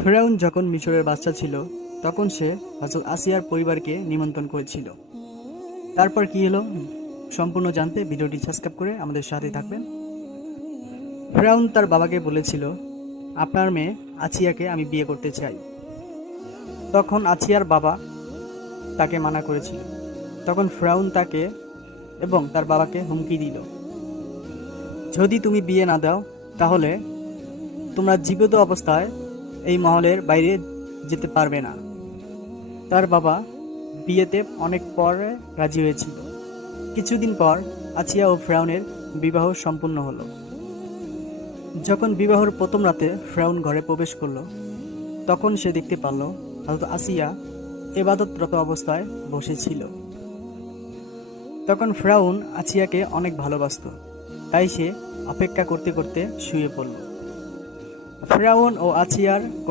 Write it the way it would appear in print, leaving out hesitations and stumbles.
ফেরাউন যখন মিশরের বাচ্চা ছিল তখন সে হযরত আসিয়ার পরিবারকে নিমন্ত্রণ করেছিল। তারপর কি হলো সম্পূর্ণ জানতে ভিডিওটি সাবস্ক্রাইব করে আমাদের সাথে থাকবেন। ফেরাউন তার বাবাকে বলেছিল, আপনার মেয়ে আছিয়াকে আমি বিয়ে করতে চাই। তখন আছিয়ার বাবা তাকে মানা করেছিল। তখন ফেরাউন তাকে এবং তার বাবাকে হুমকি দিল, যদি তুমি বিয়ে না দাও তাহলে তোমরা জীবিত অবস্থায় এই মহলের বাইরে যেতে পারবে না। তার বাবা বিয়েতে অনেক পরে রাজি হয়েছিল। কিছুদিন পর আসিয়া ও ফেরাউনের বিবাহ সম্পূর্ণ হলো। যখন বিবাহের প্রথম রাতে ফেরাউন ঘরে প্রবেশ করলো, তখন সে দেখতে পেল হযরত আসিয়া ইবাদতরত অবস্থায় বসেছিল। তখন ফেরাউন আসিয়াকে অনেক ভালোবাসতো, তাই সে অপেক্ষা করতে করতে শুয়ে পড়ল। ফেরাউন ও আসিয়ার